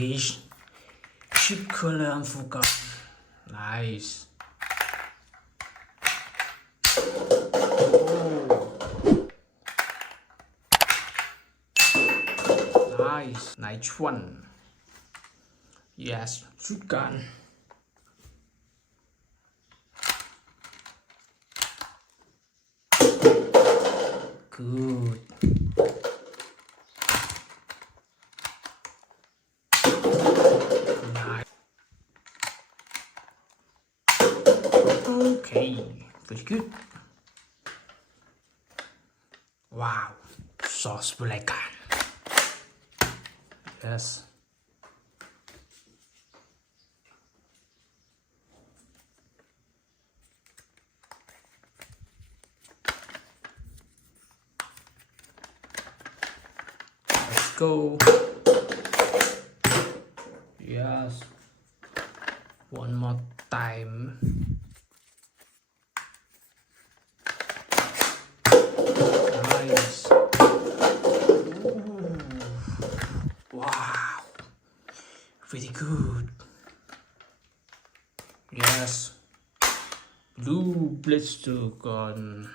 Chip color and focus. Nice. Nice. Nice one. Yes, chicken. Good. Nice. Okay, very good. Wow, sauce belacan. Yes. Let's go. Yes. One more time. Nice. Ooh. Wow. Very good. Yes. Blue blister gone.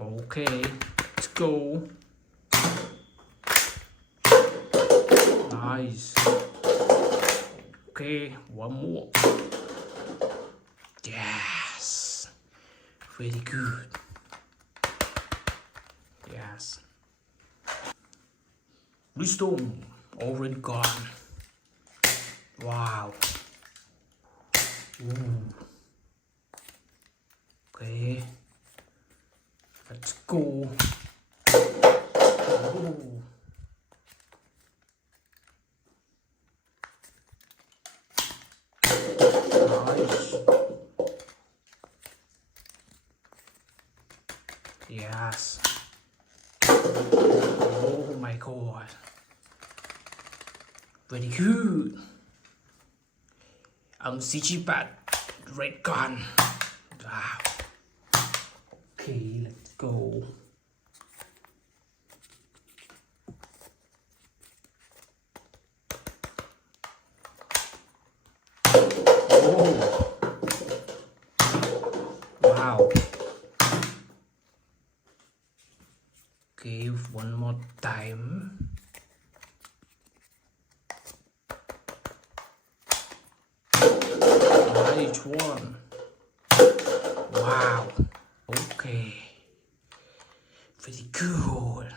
Okay, let's go. Nice. Okay, one more. Yes. Very good. Yes. Bluestone already gone. Wow. Ooh. Okay. Let's go. Ooh. Nice. Yes. Oh my god. Very good. CG pad red gun. Wow. Okay, let's go. Oh. Wow. Okay, one more time. Nice one. Wow. Okay. Very good.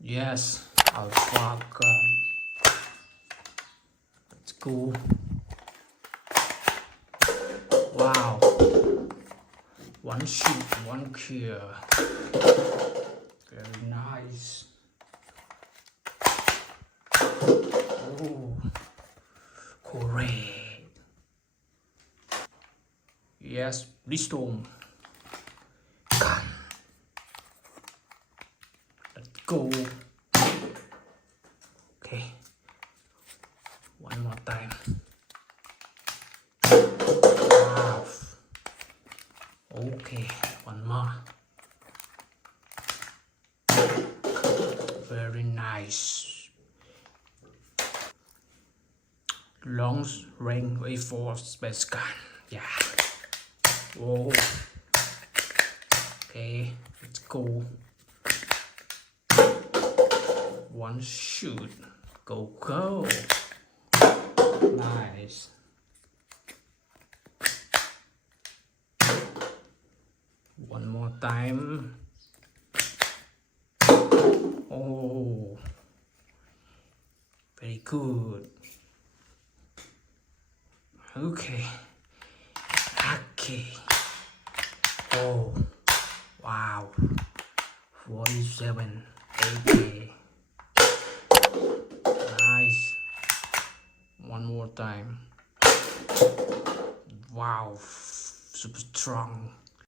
Yes, alpha gun. Let's go. Wow. One shoot, one kill. Very nice. Oh, correct. Yes, Bluestone. Gun. Let's go. Okay. One more time. Wow. Okay, one more. Very nice. Long range A4 space gun. Yeah. Whoa. Okay, let's go. One shoot. Go, go. Nice. One more time. Oh, very good. Okay. Okay. Oh, wow. 47 AK. Nice. One more time. Wow, super strong.